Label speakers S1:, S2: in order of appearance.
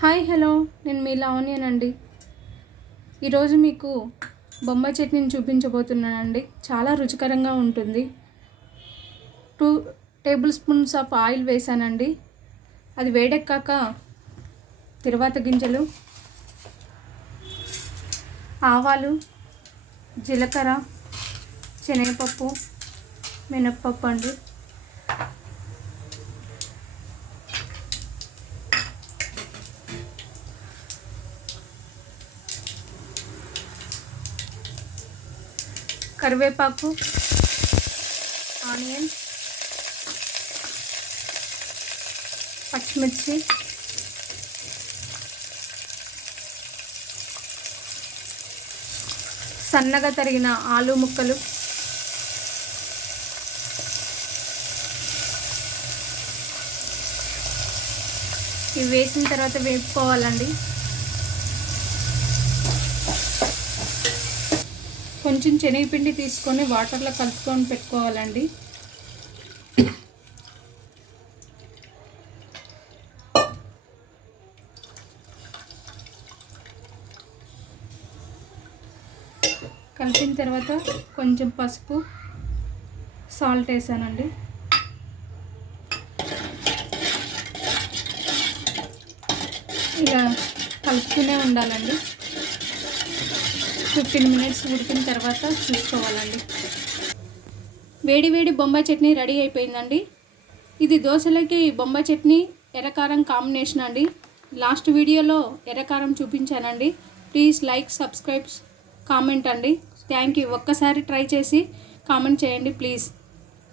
S1: Hi hello. నేను మీ లావణ్యనండి ఈరోజు మీకు బొంబాయి చట్నీని చూపించబోతున్నానండి. చాలా రుచికరంగా ఉంటుంది. Two tablespoons of oil వేసానండి అది వేడెక్కాక తిరువాత గింజలు ఆవాలు జీలకర్ర శనగపప్పు మినప్పప్పు అండి. కరివేపాకు ఆనియన్ పచ్చిమిర్చి సన్నగా తరిగిన ఆలు ముక్కలు ఇవి వేసిన తర్వాత వేపుకోవాలండి. కొంచెం శనగపిండి తీసుకొని వాటర్లో కలుపుకొని పెట్టుకోవాలండి. కలిపిన తర్వాత కొంచెం పసుపు సాల్ట్ వేసానండి. ఇలా కలుపుతూనే ఉండాలండి. ఫిఫ్టీన్ మినిట్స్ ఉడికిన తర్వాత చూసుకోవాలండి. వేడి వేడి బొంబాయి చట్నీ రెడీ అయిపోయిందండి. ఇది దోశలకి బొంబాయి చట్నీ ఎర్రకారం కాంబినేషన్ అండి. లాస్ట్ వీడియోలో ఎర్రకారం చూపించానండి. ప్లీజ్ లైక్ సబ్స్క్రైబ్ కామెంట్ అండి. థ్యాంక్ యూ ఒక్కసారి ట్రై చేసి కామెంట్ చేయండి ప్లీజ్